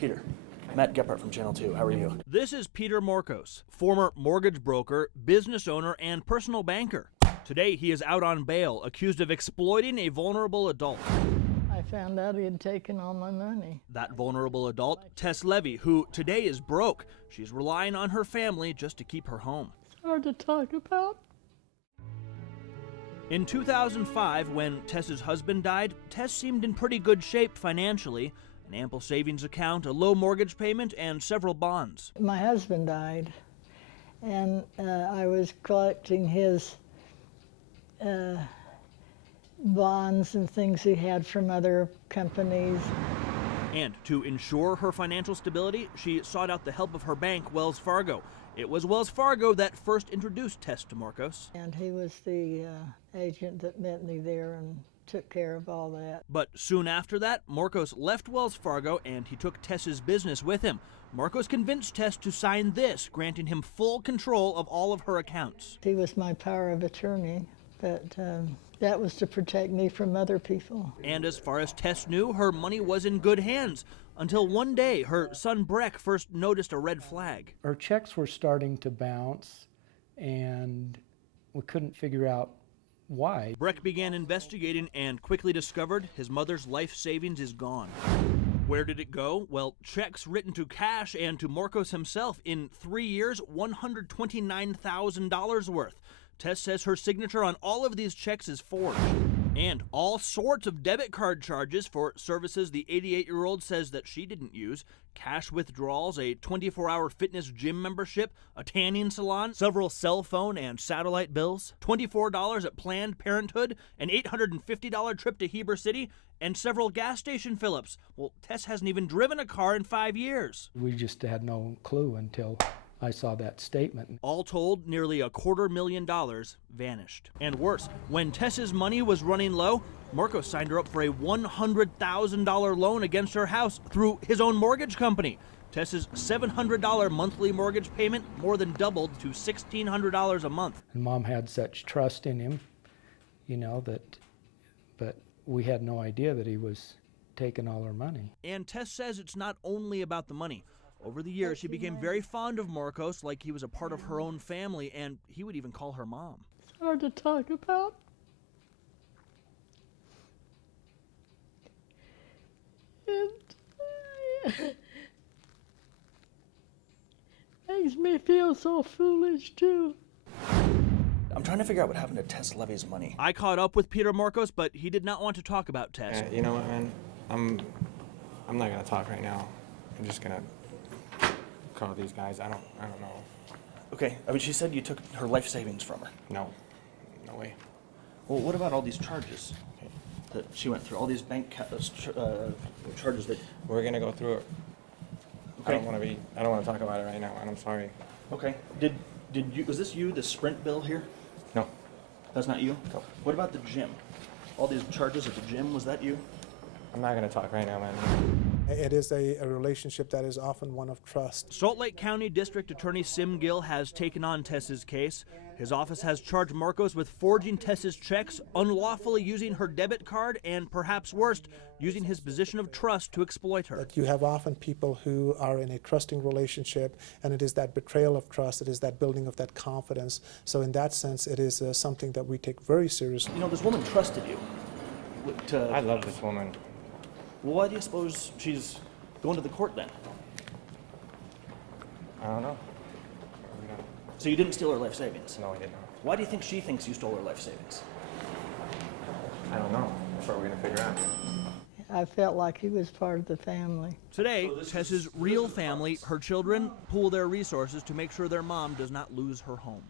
Peter, Matt Gephardt from Channel 2. How are you? This is Peter Morcos, former mortgage broker, business owner, and personal banker. Today, he is out on bail, accused of exploiting a vulnerable adult. I found out he had taken all my money. That vulnerable adult, Tess Levy, who today is broke. She's relying on her family just to keep her home. It's hard to talk about. In 2005, when Tess's husband died, Tess seemed in pretty good shape financially. An ample savings account, a low mortgage payment, and several bonds. My husband died, and I was collecting his bonds and things he had from other companies. And to ensure her financial stability, she sought out the help of her bank, Wells Fargo. It was Wells Fargo that first introduced Tess to Morcos. And he was the agent that met me there and took care of all that. But soon after that, Morcos left Wells Fargo and he took Tess's business with him. Morcos convinced Tess to sign this, granting him full control of all of her accounts. He was my power of attorney, but that was to protect me from other people. And as far as Tess knew, her money was in good hands, until one day her son Breck first noticed a red flag. Our checks were starting to bounce, and we couldn't figure out why. Breck began investigating and quickly discovered his mother's life savings is gone. Where did it go? Well, checks written to cash and to Morcos himself. In 3 years, $129,000 worth. Tess says her signature on all of these checks is forged. And all sorts of debit card charges for services the 88-year-old says that she didn't use. Cash withdrawals, a 24-hour fitness gym membership, a tanning salon, several cell phone and satellite bills, $24 at Planned Parenthood, an $850 trip to Heber City, and several gas station fill-ups. Well, Tess hasn't even driven a car in 5 years. We just had no clue until I saw that statement. All told, nearly $250,000 vanished. And worse, when Tess's money was running low, Morcos signed her up for a $100,000 loan against her house through his own mortgage company. Tess's $700 monthly mortgage payment more than doubled to $1,600 a month. And Mom had such trust in him, but we had no idea that he was taking all her money. And Tess says it's not only about the money. Over the years, she became very fond of Morcos, like he was a part of her own family, and he would even call her mom. It's hard to talk about. It makes me feel so foolish, too. I'm trying to figure out what happened to Tess Levy's money. I caught up with Peter Morcos, but he did not want to talk about Tess. You know what, man? I'm not gonna talk right now. I'm just gonna call these guys. I don't know. Okay, I mean, she said you took her life savings from her. No way. Well, what about all these charges that she went through? All these bank charges that... We're gonna go through it. Okay. I don't wanna talk about it right now, man. I'm sorry. Okay. Did you, was this you, the Sprint bill here? No. That's not you? No. What about the gym? All these charges at the gym, was that you? I'm not gonna talk right now, man. It is a relationship that is often one of trust. Salt Lake County District Attorney Sim Gill has taken on Tess's case. His office has charged Morcos with forging Tess's checks, unlawfully using her debit card, and perhaps worst, using his position of trust to exploit her. That you have often people who are in a trusting relationship, and it is that betrayal of trust, it is that building of that confidence. So in that sense, it is something that we take very seriously. You know, this woman trusted you. I love this woman. Well, why do you suppose she's going to the court then? I don't know. So you didn't steal her life savings? No, I didn't. Why do you think she thinks you stole her life savings? I don't know. That's what we're gonna figure out. I felt like he was part of the family. Today, Tess's real family, her children, pool their resources to make sure their mom does not lose her home.